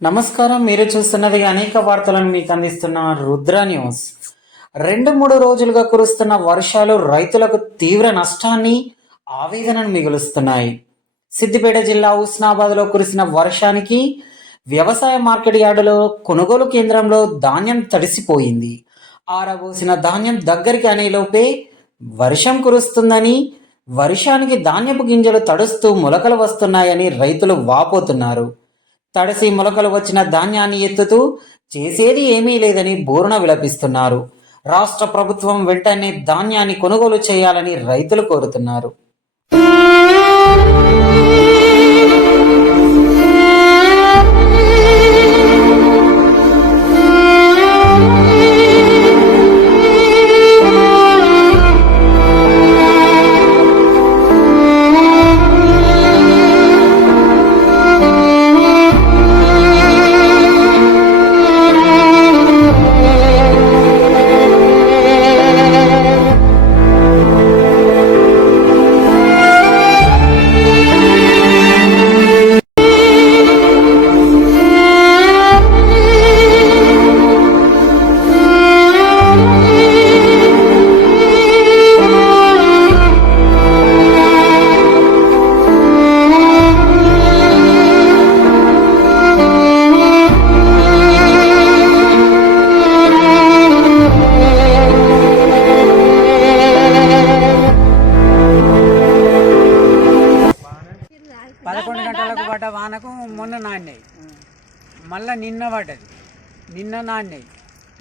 నమస్కారం మీరు చూస్తున్నది అనేక వార్తలను మీకు అందిస్తున్న రుద్ర న్యూస్. రెండు మూడు రోజులుగా కురుస్తున్న వర్షాలు రైతులకు తీవ్ర నష్టాన్ని ఆవేదనను మిగులుస్తున్నాయి. సిద్దిపేట జిల్లా హుస్నాబాద్లో కురిసిన వర్షానికి వ్యవసాయ మార్కెట్ యార్డులో కొనుగోలు కేంద్రంలో ధాన్యం తడిసిపోయింది. ఆరబోసిన ధాన్యం దగ్గరికి అనేలోపే వర్షం కురుస్తుందని వర్షానికి ధాన్యపు గింజలు తడుస్తూ మొలకలు వస్తున్నాయని రైతులు వాపోతున్నారు. తడిసి మొలకలు వచ్చిన ధాన్యాన్ని ఎత్తుతూ చేసేది ఏమీ లేదని బోరున విలపిస్తున్నారు. రాష్ట్ర ప్రభుత్వం వెంటనే ధాన్యాన్ని కొనుగోలు చేయాలని రైతులు కోరుతున్నారు. వానకు మొన్న నాణ్యాయి మళ్ళా నిన్న పడ్డది. నిన్న నాణ్యాయి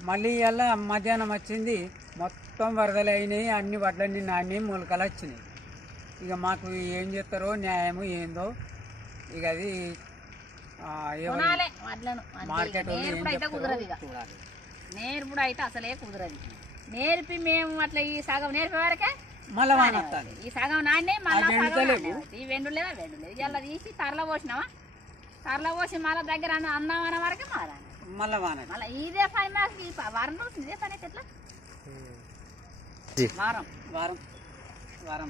మళ్ళీ ఇలా మధ్యాహ్నం వచ్చింది మొత్తం వరదలు అయినాయి అన్ని వడ్లన్నీ నాణ్యాయి మొలకలు వచ్చినాయి. ఇక మాకు ఏం చేస్తారో న్యాయము ఏందో ఇక అది. మార్కెట్ నేర్పుడు అయితే అసలే కుదరదు. నేర్పి మేము అట్లా ఈ సగం నేర్పే వరకే మళ్ళా వాన వస్తుంది ఈ సగం నాన్నే మళ్ళా సగం. ఈ వెండు లేదా వెండు లేదు. ఇలా తీసి తరల పోసినావా? తరల పోసి మళ్ళా దగ్గర అన్న అన్నం వరకే మారా మళ్ళా వాన మళ్ళీ ఇదే పని నాకు ఈ వారం రోజులు ఇదే పని అయితే ఎట్లా? వారం. వారం. వారం